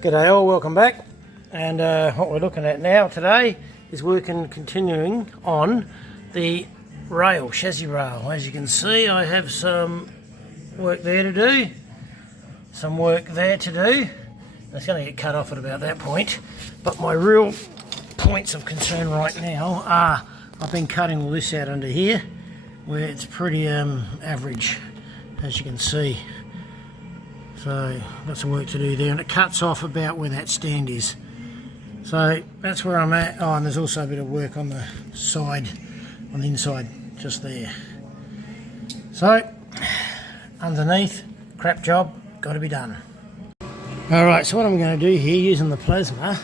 G'day all, welcome back. And what we're looking at now today is continuing on the rail, chassis rail. As you can see, I have some work there to do, some work there to do. It's going to get cut off at about that point, but my real points of concern right now are I've been cutting all this out under here where it's pretty average, as you can see. So lots of work to do there, and it cuts off about where that stand is. So that's where I'm at. Oh, and there's also a bit of work on the side, on the inside, just there. So underneath, crap job, got to be done. Alright, so what I'm going to do here using the plasma,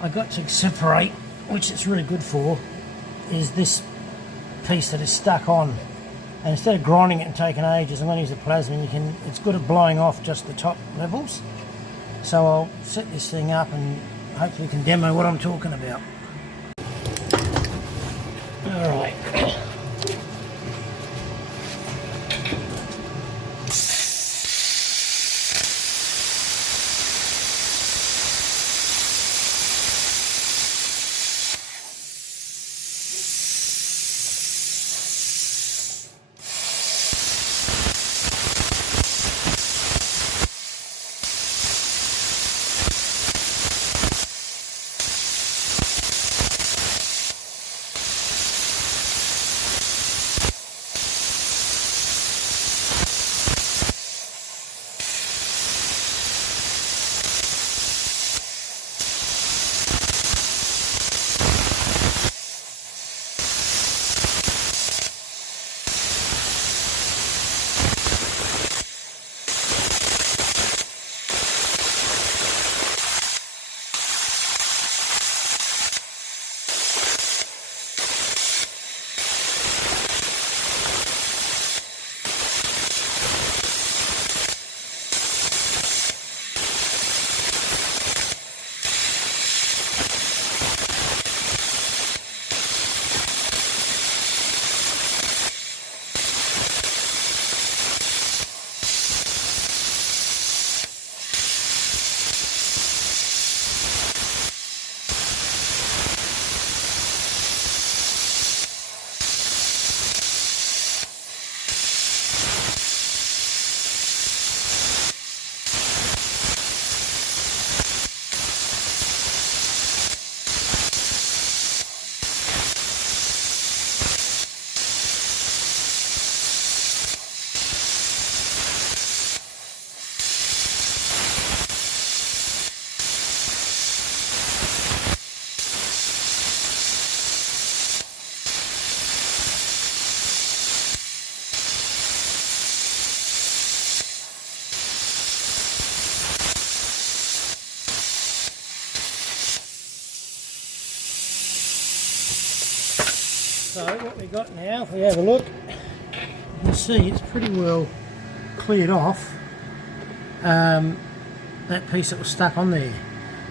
I got to separate, which it's really good for, is this piece that is stuck on. And instead of grinding it and taking ages, I'm going to use the plasma, and it's good at blowing off just the top levels. So I'll set this thing up and hopefully can demo what I'm talking about. Alright. So what we got now, if we have a look, you can see it's pretty well cleared off that piece that was stuck on there.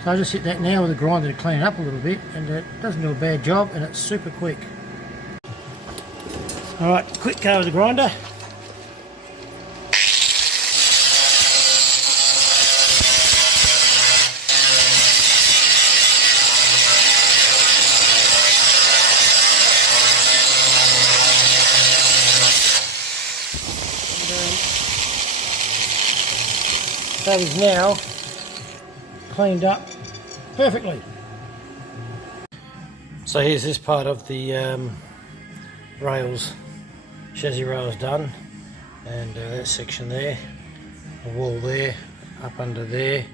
So I just hit that now with a grinder to clean it up a little bit, and it doesn't do a bad job, and it's super quick. Alright, quick go with the grinder. That is now cleaned up perfectly. So here's this part of the rails, chassis rails done, and that section there, the wall there, up under there.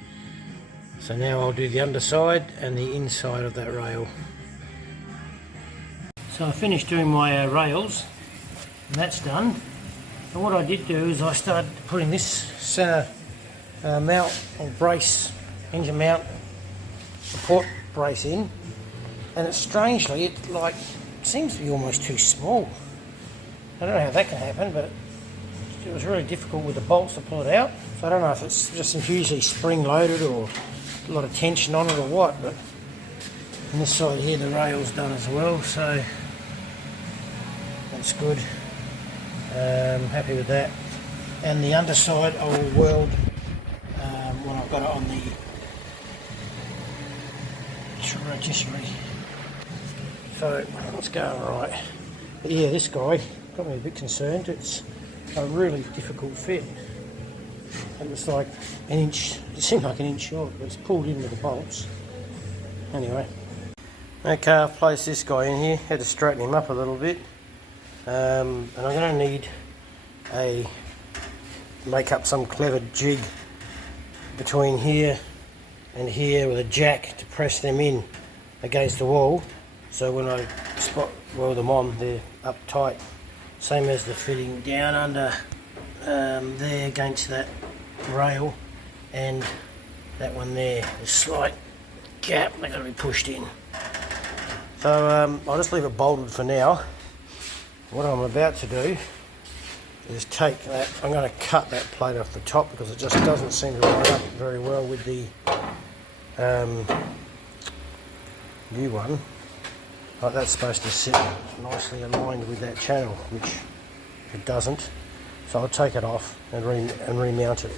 So now I'll do the underside and the inside of that rail. So I finished doing my rails, and that's done. And what I did do is I started putting this centre mount or brace, engine mount support brace in, and it's strangely, it seems to be almost too small. I don't know how that can happen, but it was really difficult with the bolts to pull it out. So I don't know if it's just hugely spring loaded or a lot of tension on it or what, but on this side here the rail's done as well, so that's good. Happy with that. And the underside I will weld when I've got it on the rotisserie. So it's going right. But yeah, this guy got me a bit concerned. It's a really difficult fit. It was like an inch, it seemed like an inch short, but it's pulled in with the bolts. Anyway. Okay, I've placed this guy in here, had to straighten him up a little bit. And I'm going to need make up some clever jig between here and here with a jack to press them in against the wall. So when I spot weld them on, they're up tight. Same as the fitting down under there against that rail, and that one there, a slight gap, they're going to be pushed in. So I'll just leave it bolted for now. What I'm about to do is take that, I'm going to cut that plate off the top because it just doesn't seem to line up very well with the new one. Like that's supposed to sit nicely aligned with that channel, which it doesn't. So I'll take it off and remount it.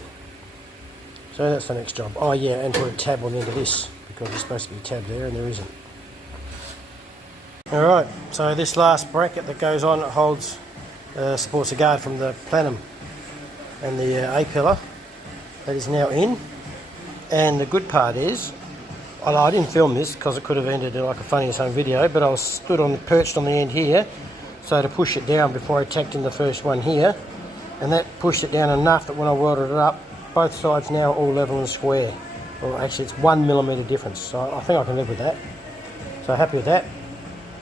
So that's the next job. Oh yeah, and put a tab on the end of this because there's supposed to be a tab there and there isn't. Alright, so this last bracket that goes on, it holds, supports a guard from the Plenum and the A-pillar. That is now in. And the good part is, although I didn't film this because it could have ended like a funniest home video, but I was perched on the end here, so to push it down before I tacked in the first one here, and that pushed it down enough that when I welded it up, both sides now are all level and square. Well, actually it's 1mm difference, so I think I can live with that. So happy with that.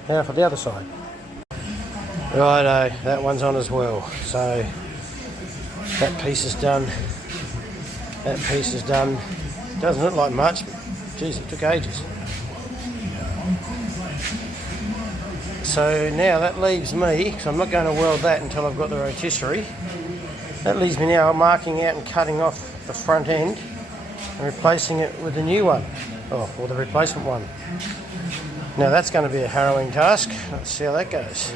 Now for the other side. Righto, that one's on as well. So that piece is done. That piece is done. Doesn't look like much, but geez, it took ages. So now that leaves me, because I'm not going to weld that until I've got the rotisserie. That leaves me now marking out and cutting off the front end and replacing it with the new one, or the replacement one. Now that's going to be a harrowing task. Let's see how that goes.